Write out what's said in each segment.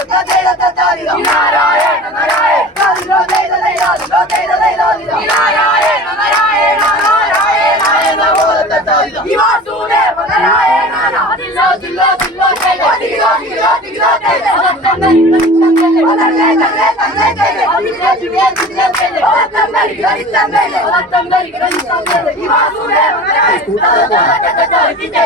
എന്ന്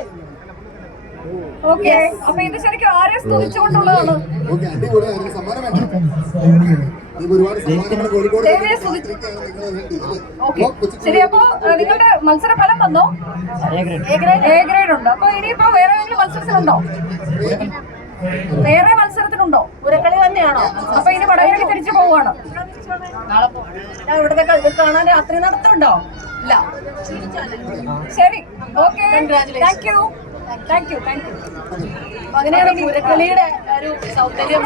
പറഞ്ഞാണോ ഓക്കെ. അപ്പൊ ഇത് ശരിക്കും ആരെ സ്തുതിച്ചുകൊണ്ടുള്ളതാണ്. ശരി അപ്പോ നിങ്ങളുടെ മത്സര ഫലം വന്നോ? A grade. ഉണ്ട്. അപ്പൊ ഇനിയിപ്പോ വേറെ ഏതെങ്കിലും മത്സരത്തിലുണ്ടോ? വേറെ മത്സരത്തിനുണ്ടോ ഉരക്കളി തന്നെയാണോ? അപ്പൊ ഇനി വടകരയ്ക്ക് തിരിച്ചു പോവാണ് ഞാൻ ഇവിടുത്തെ കളി കാണാൻ രാത്രി നടത്തുന്നുണ്ടോ ഇല്ല. ശരി. Okay. Thank you thank you thank you അങ്ങനെയാണ് പൂരക്കളിയുടെ ഒരു സൗന്ദര്യം.